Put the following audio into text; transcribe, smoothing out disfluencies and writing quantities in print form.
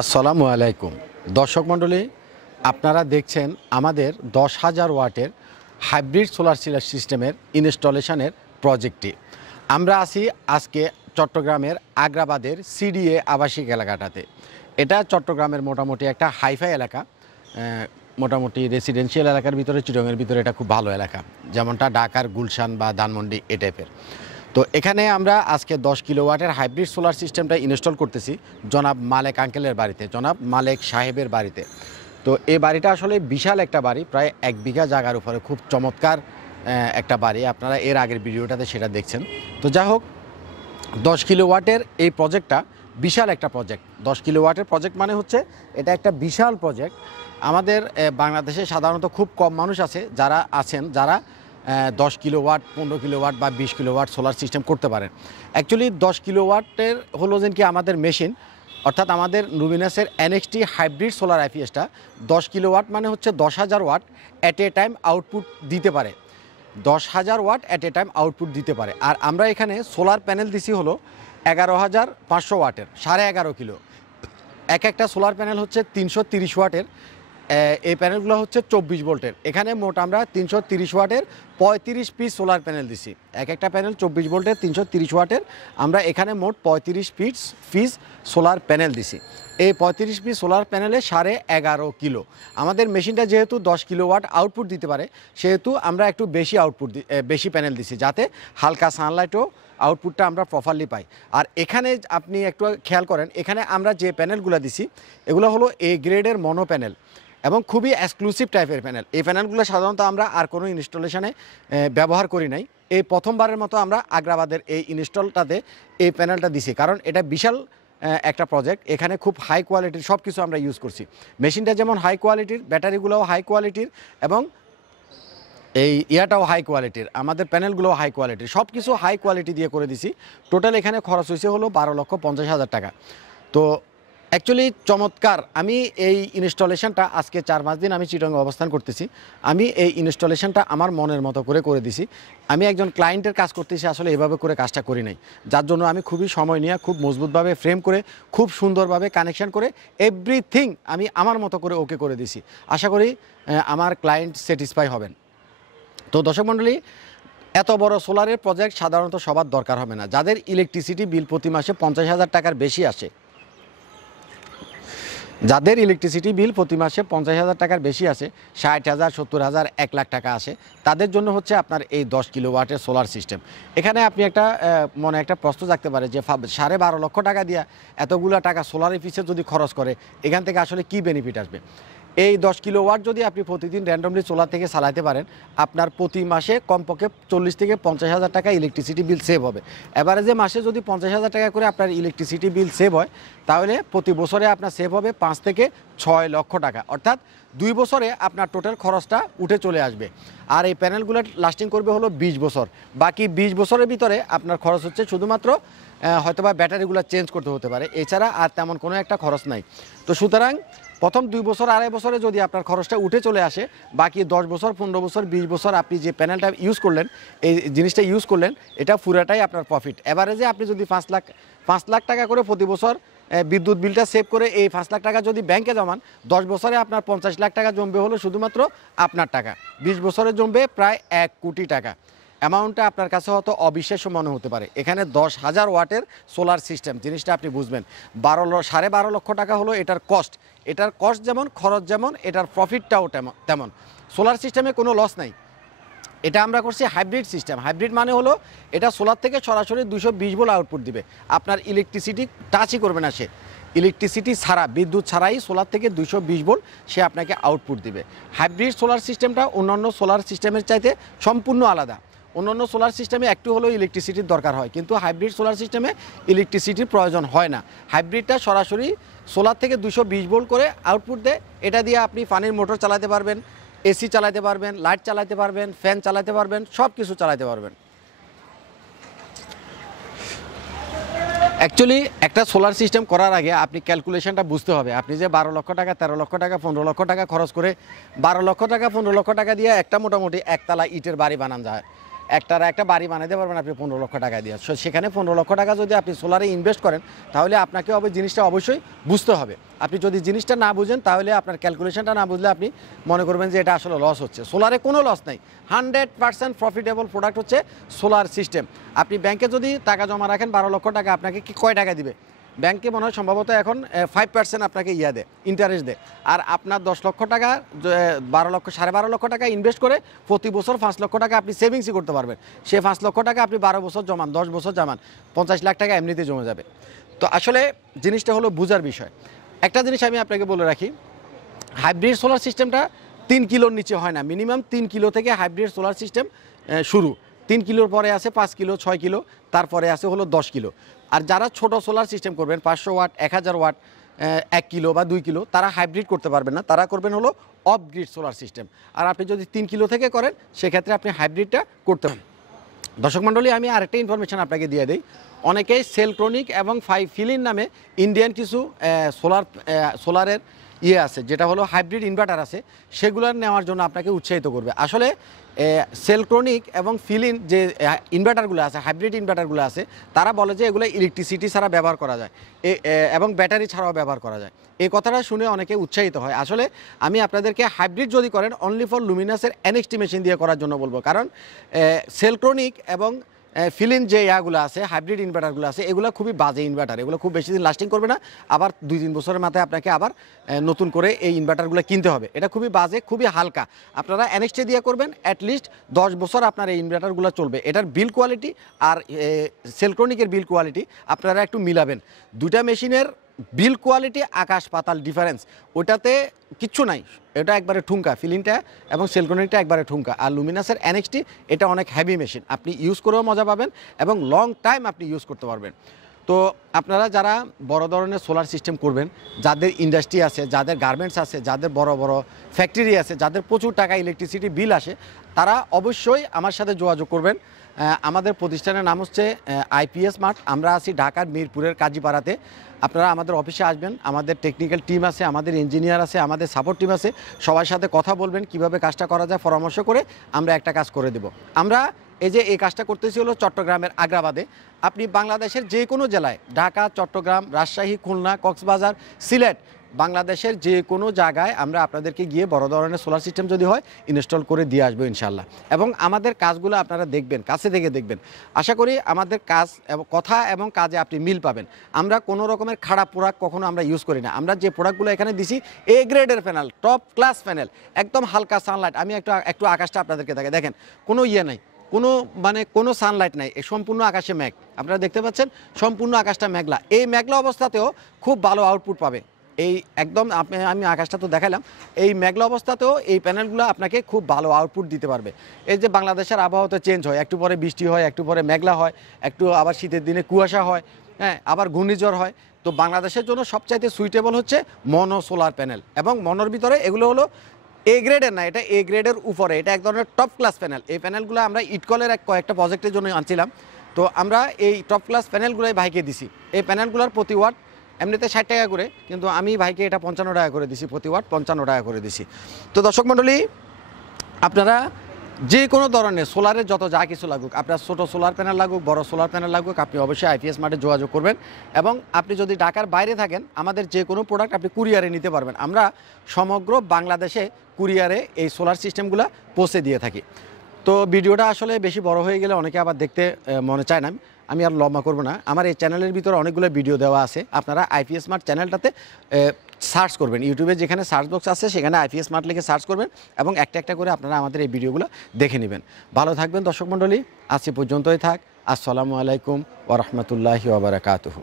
আসসালামু আলাইকুম দর্শক মণ্ডলী, আপনারা দেখছেন আমাদের 10,000 ওয়াটের হাইব্রিড সোলার সিস্টেমের ইনস্টলেশনের প্রজেক্টটি। আমরা আছি আজকে চট্টগ্রামের আগ্রাবাদের সিডিএ আবাসিক এলাকাটাতে। এটা চট্টগ্রামের মোটামুটি একটা হাইফাই এলাকা, মোটামুটি রেসিডেন্সিয়াল এলাকার ভিতরে, চিটংয়ের ভিতরে এটা খুব ভালো এলাকা, যেমনটা ঢাকার গুলশান বা ধানমন্ডি এ টাইপের। তো এখানে আমরা আজকে 10 কিলোওয়াটের হাইব্রিড সোলার সিস্টেমটা ইনস্টল করতেছি জনাব মালেক আঙ্কেলের বাড়িতে, জনাব মালেক সাহেবের বাড়িতে। তো এই বাড়িটা আসলে বিশাল একটা বাড়ি, প্রায় 1 বিঘা জায়গার উপরে, খুব চমৎকার একটা বাড়ি। আপনারা এর আগের ভিডিওটাতে সেটা দেখছেন। তো যাই হোক, 10 কিলোওয়াটের এই প্রজেক্টটা বিশাল একটা প্রজেক্ট। 10 কিলোওয়াটের প্রজেক্ট মানে হচ্ছে এটা একটা বিশাল প্রজেক্ট। আমাদের বাংলাদেশে সাধারণত খুব কম মানুষ আছে যারা 10 কিলোওয়াট, 15 কিলোওয়াট বা 20 কিলোওয়াট সোলার সিস্টেম করতে পারেন। অ্যাকচুয়ালি 10 কিলোওয়াটের হলো যেন কি আমাদের মেশিন, অর্থাৎ আমাদের লুমিনাসের NXT হাইব্রিড সোলার আইপিএসটা 10 কিলোওয়াট মানে হচ্ছে 10,000 watt at a time output দিতে পারে। 10,000 watt at a time output দিতে পারে। আর আমরা এখানে সোলার প্যানেল দিছি হলো 11,500 ওয়াটের, 11.5 কিলো। একটা সোলার প্যানেল হচ্ছে 330 ওয়াটের। এই প্যানেলগুলো হচ্ছে 24 ভোল্টের। এখানে মোট আমরা 330 ওয়াটের 35 পিস সোলার প্যানেল দিছি। একটা প্যানেল 24 ভোল্টের 330 ওয়াটের, আমরা এখানে মোট 35 পিস সোলার প্যানেল দিছি। এই 35 পিস সোলার প্যানেলে 11.5 কিলো। আমাদের মেশিনটা যেহেতু 10 কিলোওয়াট আউটপুট দিতে পারে, সেহেতু আমরা একটু বেশি প্যানেল দিছি, যাতে হালকা সানলাইটও আউটপুটটা আমরা প্রপারলি পাই। আর এখানে আপনি একটু খেয়াল করেন, এখানে আমরা যে প্যানেলগুলো দিছি এগুলো হলো এ গ্রেডের মনো প্যানেল এবং খুবই এক্সক্লুসিভ টাইপের প্যানেল। এই প্যানেলগুলো সাধারণত আমরা আর কোনো ইনস্টলেশনে ব্যবহার করি নাই। এই প্রথমবারের মতো আমরা আগ্রাবাদের এই ইনস্টলটাতে এই প্যানেলটা দিছি, কারণ এটা বিশাল একটা প্রজেক্ট। এখানে খুব হাই কোয়ালিটির সব কিছু আমরা ইউজ করছি। মেশিনটা যেমন হাই কোয়ালিটির, ব্যাটারিগুলোও হাই কোয়ালিটির এবং এই ইয়াটাও হাই কোয়ালিটির, আমাদের প্যানেলগুলোও হাই কোয়ালিটির, সব কিছু হাই কোয়ালিটি দিয়ে করে দিছি। টোটাল এখানে খরচ হয়েছে হলো 12,50,000 টাকা। তো অ্যাকচুয়ালি চমৎকার। আমি এই ইনস্টলেশনটা আজকে 4-5 দিন আমি চিটংয়ে অবস্থান করতেছি। আমি এই ইনস্টলেশনটা আমার মনের মতো করে দিছি। আমি একজন ক্লায়েন্টের কাজ করতেছি, আসলে এভাবে করে কাজটা করি নাই, যার জন্য আমি খুবই সময় নিয়ে খুব মজবুতভাবে ফ্রেম করে খুব সুন্দরভাবে কানেকশন করে এভরিথিং আমি আমার মতো করে ওকে করে দিছি। আশা করি আমার ক্লায়েন্ট স্যাটিসফাই হবেন। তো দর্শক মণ্ডলী, এত বড় সোলারের প্রজেক্ট সাধারণত সবার দরকার হবে না। যাদের ইলেকট্রিসিটি বিল প্রতি মাসে 50,000 টাকার বেশি আসে, যাদের ইলেকট্রিসিটি বিল প্রতি মাসে 50,000 টাকার বেশি আসে, 60,000, 70,000, 1 লাখ টাকা আসে, তাদের জন্য হচ্ছে আপনার এই 10 কিলোওয়াটের সোলার সিস্টেম। এখানে আপনি মনে একটা প্রশ্ন থাকতে পারে যে 12.5 লক্ষ টাকা দিয়া এতগুলো টাকা সোলারের পিছে যদি খরচ করে, এখান থেকে আসলে কি বেনিফিট আসবে। এই 10 কিলোওয়াট যদি আপনি প্রতিদিন র্যান্ডমলি সোলার থেকে চালাতে পারেন, আপনার প্রতি মাসে কমপক্ষে 40,000 থেকে 50,000 টাকা ইলেকট্রিসিটি বিল সেভ হবে। এভারেজে মাসে যদি 50,000 টাকা করে আপনার ইলেকট্রিসিটি বিল সেভ হয়, তাহলে প্রতি বছরে আপনার সেভ হবে 5 থেকে 6 লক্ষ টাকা। অর্থাৎ 2 বছরে আপনার টোটাল খরচটা উঠে চলে আসবে। আর এই প্যানেলগুলো লাস্টিং করবে হলো 20 বছর। বাকি 20 বছরের ভিতরে আপনার খরচ হচ্ছে শুধুমাত্র হয়তোবা ব্যাটারিগুলো চেঞ্জ করতে হতে পারে, এছাড়া আর তেমন কোনো একটা খরচ নাই। তো সুতরাং প্রথম 2 বছর, 2.5 বছরে যদি আপনার খরচটা উঠে চলে আসে, বাকি 10 বছর, 15 বছর, 20 বছর আপনি যে প্যানেলটা ইউজ করলেন, এই জিনিসটা ইউজ করলেন, এটা পুরাটাই আপনার প্রফিট। এভারেজে আপনি যদি 5 লাখ টাকা করে প্রতি বছর বিদ্যুৎ বিলটা সেভ করে এই 5 লাখ টাকা যদি ব্যাংকে জমান, 10 বছরে আপনার 50 লাখ টাকা জমবে হলো শুধুমাত্র আপনার টাকা। 20 বছরে জমবে প্রায় 1 কোটি টাকা। অ্যামাউন্টটা আপনার কাছে হয়তো অবিশ্বাস্য মনে হতে পারে। এখানে 10,000 ওয়াটের সোলার সিস্টেম, জিনিসটা আপনি বুঝবেন। 12.5 লক্ষ টাকা হলো এটার কস্ট। এটার কস্ট যেমন, খরচ যেমন, এটার প্রফিটটাও তেমন। সোলার সিস্টেমে কোনো লস নাই। এটা আমরা করছি হাইব্রিড সিস্টেম। হাইব্রিড মানে হলো এটা সোলার থেকে সরাসরি 220 ভোল্ট আউটপুট দিবে, আপনার ইলেকট্রিসিটি টাচই করবে না সে। ইলেকট্রিসিটি ছাড়া, বিদ্যুৎ ছাড়াই সোলার থেকে 220 ভোল্ট সে আপনাকে আউটপুট দিবে। হাইব্রিড সোলার সিস্টেমটা অন্যান্য সোলার সিস্টেমের চাইতে সম্পূর্ণ আলাদা। অন্যান্য সোলার সিস্টেমে একটু হলেও ইলেকট্রিসিটির দরকার হয়, কিন্তু হাইব্রিড সোলার সিস্টেমে ইলেকট্রিসিটির প্রয়োজন হয় না। হাইব্রিডটা সরাসরি সোলার থেকে 220 ভোল্ট করে আউটপুট দেয়। এটা দিয়ে আপনি পানির মোটর চালাতে পারবেন, এসি চালাতে পারবেন, লাইট চালাতে পারবেন, ফ্যান চালাতে পারবেন, সব কিছু চালাতে পারবেন। অ্যাকচুয়ালি একটা সোলার সিস্টেম করার আগে আপনি ক্যালকুলেশনটা বুঝতে হবে। আপনি যে 12 লক্ষ টাকা, 13 লক্ষ টাকা, 15 লক্ষ টাকা খরচ করে 12 লক্ষ টাকা, 15 লক্ষ টাকা দিয়ে একটা মোটামুটি একতলা ইটের বাড়ি বানানো যায়। একটারা একটা বাড়ি বানাতে পারবেন আপনি 15 লক্ষ টাকা দিয়ে। সেখানে 15 লক্ষ টাকা যদি আপনি সোলারে ইনভেস্ট করেন তাহলে আপনাকে জিনিসটা অবশ্যই বুঝতে হবে। আপনি যদি জিনিসটা না বুঝেন তাহলে আপনার ক্যালকুলেশনটা না বুঝলে আপনি মনে করবেন যে এটা আসলে লস হচ্ছে। সোলারে কোনো লস নাই, 100% প্রফিটেবল প্রোডাক্ট হচ্ছে সোলার সিস্টেম। আপনি ব্যাংকে যদি টাকা জমা রাখেন 12 লক্ষ টাকা, আপনাকে কি কয় টাকা দিবে? ব্যাংকে মনে হয় সম্ভবত এখন 5% আপনাকে দেয়, ইন্টারেস্ট দেয়। আর আপনার 10 লক্ষ টাকা 12 লক্ষ 12.5 লক্ষ টাকা ইনভেস্ট করে প্রতি বছর 5 লক্ষ টাকা আপনি সেভিংসই করতে পারবেন। সে 5 লক্ষ টাকা আপনি 12 বছর জমান, 10 বছর জমান, 50 লাখ টাকা এমনিতে জমে যাবে। তো আসলে জিনিসটা হলো বুঝার বিষয়। একটা জিনিস আমি আপনাকে বলে রাখি, হাইব্রিড সোলার সিস্টেমটা 3 কিলোর নিচে হয় না, মিনিমাম 3 কিলো থেকে হাইব্রিড সোলার সিস্টেম শুরু। 3 কিলোর পরে আছে 5 কিলো, 6 কিলো, তারপরে আছে হলো 10 কিলো। আর যারা ছোট সোলার সিস্টেম করবেন 500 ওয়াট, 1000 ওয়াট, 1 কিলো বা 2 কিলো, তারা হাইব্রিড করতে পারবেন না, তারা করবেন হলো অফ গ্রিড সোলার সিস্টেম। আর আপনি যদি 3 কিলো থেকে করেন সেক্ষেত্রে আপনি হাইব্রিডটা করতে পারেন। দর্শক মণ্ডলী, আমি আরেকটা ইনফরমেশন আপনাকে দিয়ে দিই। অনেকেই সেলট্রনিক এবং ফিলিন নামে ইন্ডিয়ান কিছু সোলারের আছে, যেটা হলো হাইব্রিড ইনভার্টার আছে, সেগুলোর নেওয়ার জন্য আপনাকে উৎসাহিত করবে। আসলে সেলট্রনিক এবং ফিলিন যে ইনভার্টারগুলো আছে, হাইব্রিড ইনভার্টারগুলো আছে, তারা বলে যে এগুলো ইলেকট্রিসিটি ছাড়া ব্যবহার করা যায় এবং ব্যাটারি ছাড়াও ব্যবহার করা যায়। এই কথাটা শুনে অনেকে উৎসাহিত হয়। আসলে আমি আপনাদেরকে হাইব্রিড যদি করেন অনলি ফর লুমিনাসের এনএক্সটি মেশিন দিয়ে করার জন্য বলবো, কারণ সেলট্রনিক এবং ফিলিন যে ইয়াগুলো আছে, হাইব্রিড ইনভার্টারগুলো আছে, এগুলো খুবই বাজে ইনভার্টার, এগুলো খুব বেশি দিন লাস্টিং করবে না। আবার 2-3 বছরের মাথায় আপনাকে আবার নতুন করে এই ইনভার্টারগুলো কিনতে হবে। এটা খুবই বাজে, খুবই হালকা। আপনারা এনএক্সটি দিয়ে করবেন, অ্যাটলিস্ট 10 বছর আপনার এই ইনভার্টারগুলো চলবে। এটার বিল কোয়ালিটি আর সেলট্রনিকের বিল কোয়ালিটি আপনারা একটু মিলাবেন। দুটা মেশিনের বিল কোয়ালিটি আকাশ পাতাল ডিফারেন্স, ওটাতে কিচ্ছু নাই, এটা একবারে ঠুঙ্কা। ফিলিংটা এবং সেলট্রনিকটা একবারে ঠুঙ্কা। আর লুমিনাসের এনএক্সটি এটা অনেক হেভি মেশিন, আপনি ইউজ করেও মজা পাবেন এবং লং টাইম আপনি ইউজ করতে পারবেন। তো আপনারা যারা বড় ধরনের সোলার সিস্টেম করবেন, যাদের ইন্ডাস্ট্রি আছে, যাদের গার্মেন্টস আছে, যাদের বড় বড় ফ্যাক্টরি আছে, যাদের প্রচুর টাকা ইলেকট্রিসিটি বিল আসে, তারা অবশ্যই আমার সাথে যোগাযোগ করবেন। আমাদের প্রতিষ্ঠানের নাম হচ্ছে আইপিএস মার্ট। আমরা আছি ঢাকার মিরপুরের কাজীপাড়াতে। আপনারা আমাদের অফিসে আসবেন, আমাদের টেকনিক্যাল টিম আছে, আমাদের ইঞ্জিনিয়ার আছে, আমাদের সাপোর্ট টিম আছে, সবার সাথে কথা বলবেন কিভাবে কাজটা করা যায়, পরামর্শ করে আমরা একটা কাজ করে দেব। আমরা এই কাজটা করতেছি হলো চট্টগ্রামের আগ্রাবাদে। আপনি বাংলাদেশের যে কোনো জেলায়, ঢাকা, চট্টগ্রাম, রাজশাহী, খুলনা, কক্সবাজার, সিলেট, বাংলাদেশের যে কোনো জায়গায় আমরা আপনাদেরকে গিয়ে বড় ধরনের সোলার সিস্টেম যদি হয় ইনস্টল করে দিয়ে আসবো ইনশাল্লাহ। এবং আমাদের কাজগুলো আপনারা দেখবেন, কাছে থেকে দেখবেন। আশা করি আমাদের কাজ এবং কথা এবং কাজে আপনি মিল পাবেন। আমরা কোনো রকমের খারাপ প্রোডাক্ট কখনো আমরা ইউজ করি না। আমরা যে প্রোডাক্টগুলো এখানে দিছি এ গ্রেডের প্যানেল, টপ ক্লাস প্যানেল, একদম হালকা সানলাইট। আমি একটু আকাশটা আপনাদেরকে দেখেন, কোনো নাই, কোনো সানলাইট নাই, সম্পূর্ণ আকাশে মেঘ। আপনারা দেখতে পাচ্ছেন সম্পূর্ণ আকাশটা মেঘলা। এই মেঘলা অবস্থাতেও খুব ভালো আউটপুট পাবে। এই একদম আমি আকাশটা তো দেখালাম, এই মেঘলা অবস্থাতেও এই প্যানেলগুলো আপনাকে খুব ভালো আউটপুট দিতে পারবে। এই যে বাংলাদেশের আবহাওয়া তো চেঞ্জ হয়, একটু পরে বৃষ্টি হয়, একটু পরে মেঘলা হয়, একটু আবার শীতের দিনে কুয়াশা হয়, হ্যাঁ, আবার ঘূর্ণিঝড় হয়। তো বাংলাদেশের জন্য সবচাইতে সুইটেবল হচ্ছে মনো সোলার প্যানেল। এবং মনোর ভিতরে এগুলো হলো এ গ্রেডের না, এটা এ গ্রেডের উপরে, এটা এক ধরনের টপ ক্লাস প্যানেল। এই প্যানেলগুলো আমরা ইটকলের কয়েকটা প্রজেক্টের জন্য আনছিলাম। তো আমরা এই টপ ক্লাস প্যানেলগুলোই ভাইকে দিছি। এই প্যানেলগুলোর প্রতি ওয়াট এমনিতে 60 টাকা করে, কিন্তু আমি ভাইকে এটা 55 টাকা করে দিছি, প্রতি ওয়াট 55 টাকা করে দিছি। তো দর্শক মণ্ডলী, আপনারা যে কোনো ধরনের সোলারের যা কিছু লাগুক, আপনার ছোটো সোলার প্যানেল লাগুক, বড় সোলার প্যানেল লাগুক, আপনি অবশ্যই আইপিএস মার্টে যোগাযোগ করবেন। এবং আপনি যদি ঢাকার বাইরে থাকেন, আমাদের যে কোনো প্রোডাক্ট আপনি কুরিয়ারে নিতে পারবেন। আমরা সমগ্র বাংলাদেশে কুরিয়ারে এই সোলার সিস্টেমগুলো পৌঁছে দিয়ে থাকি। তো ভিডিওটা আসলে বেশি বড় হয়ে গেলে অনেকে আবার দেখতে মনে চায় না, আমি আর লম্বা করব না। আমার এই চ্যানেলের ভিতরে অনেকগুলো ভিডিও দেওয়া আছে, আপনারা আইপিএস মার্ট চ্যানেলটাতে সার্চ করবেন। ইউটিউবে যেখানে সার্চ বক্স আছে সেখানে আইপিএস মার্ট লিখে সার্চ করবেন এবং একটা একটা করে আপনারা আমাদের এই ভিডিওগুলো দেখে নেবেন। ভালো থাকবেন দর্শক মণ্ডলী, আজ পর্যন্তই থাক। আসসালামু আলাইকুম ওয়া রাহমাতুল্লাহি ওয়া বারাকাতুহু।